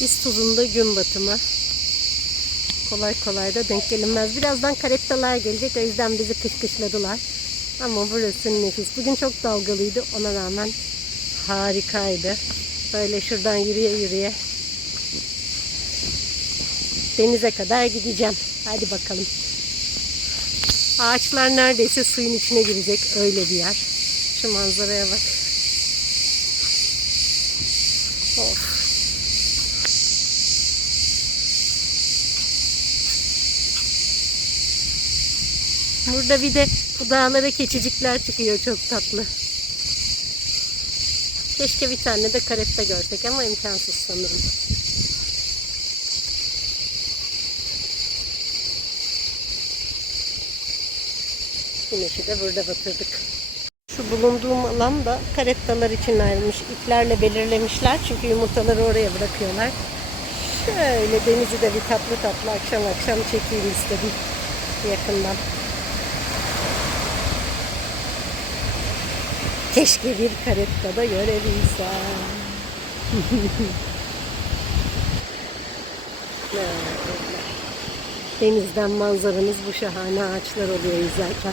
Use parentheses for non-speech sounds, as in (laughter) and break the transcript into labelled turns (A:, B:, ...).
A: Biz tuzunda gün batımı. Kolay kolay da denk gelinmez. Birazdan karettalar gelecek. O yüzden bizi kışkışladılar. Ama burası nefis. Bugün çok dalgalıydı. Ona rağmen harikaydı. Böyle şuradan yürüye yürüye denize kadar gideceğim. Hadi bakalım. Ağaçlar neredeyse suyun içine girecek. Öyle bir yer. Şu manzaraya bak. Of. Burada bir de bu dağlara keçicikler çıkıyor çok tatlı. Keşke bir tane de karetta görsek ama imkansız sanırım. Güneşi de burada batırdık. Şu bulunduğum alan da karettalar için ayrılmış. İplerle belirlemişler çünkü yumurtaları oraya bırakıyorlar. Şöyle denizi de bir tatlı tatlı akşam akşam çekeyim istedim yakından. Keşke bir karetta da görebilsem. (laughs) Denizden manzaramız bu şahane ağaçlar oluyor yüzerken.